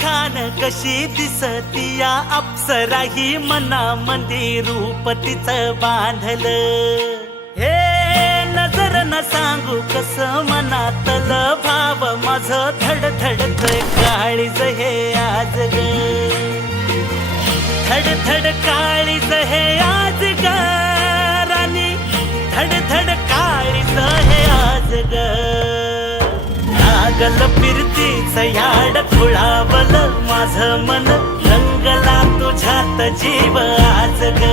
खान कशी दिसती या अप्सरा ही मनामंदी रूप तिचं बांधलं हे नजर न सांगू कस मनातल भाव माझं धडधडतय काळीज हे आज ग धडधड काळीज हे आज ग राणी धडधड काळीज हे आज ग लागल फिरतीच याड खुळावल माझं मन रंगला तुझ्यात जीव आज ग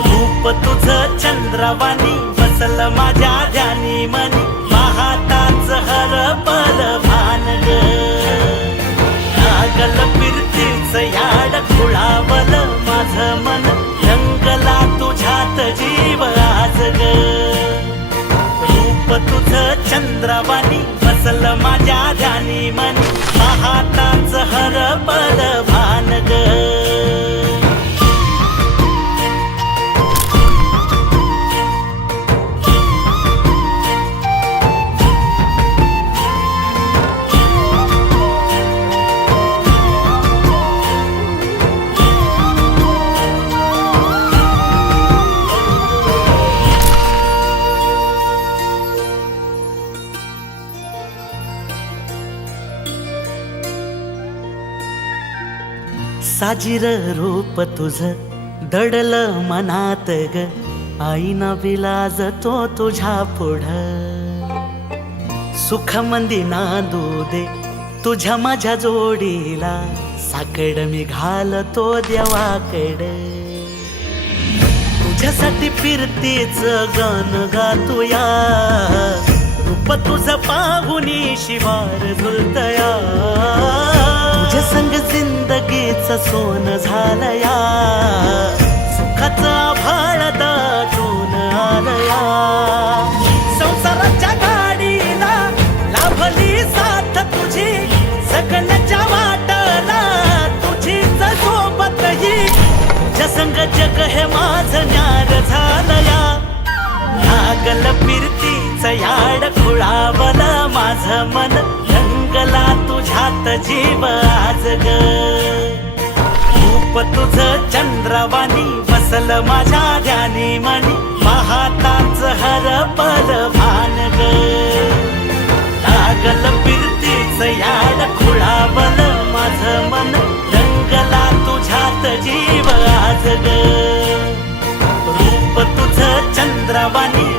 रूप तुझं चंद्रवाणी बसल माझ्या ध्यानी मनी पाहताच हरपल भान ग लागल फिरतीच याड खुळावल माझं मन रंगला तुझ्यात जीव आज ग रूप तुझं चंद्रवाणी बसल माझ्या ध्यानी मनी पाहताच हरपल भान ग साजीर रूप तुझं दडल मनात ग आईना विलाज तो तुझ्या पुढं सुख मंदी नांदू दे तुझ्या माझ्या जोडीला साकड मी घालतो देवाकड तुझ्यासाठी फिरतीच गाण गातोया रूप तुझं पाहुनी शिवार झुलतया तुझ्या संग जिंदगीच सोन झालया सुखाचा भाळ दाटून आलया संसाराच्या गाडीला लाभली साथ तुझी सगळ्याच्या वाटला तुझीच सोबत ही तुझ्या संग जग हे माझं न्यार झालया लागल फिरतीच याड खुळावल माझं मन रंगला तुझ्यात जीव आज ग रूप तुझं चंद्रवाणी बसल माझ्या ध्यानी मनी पाहताच हरपल भान ग लागल फिरतीच याड खुळावल माझं मन रंगला तुझ्यात जीव आज ग रूप तुझं चंद्रवाणी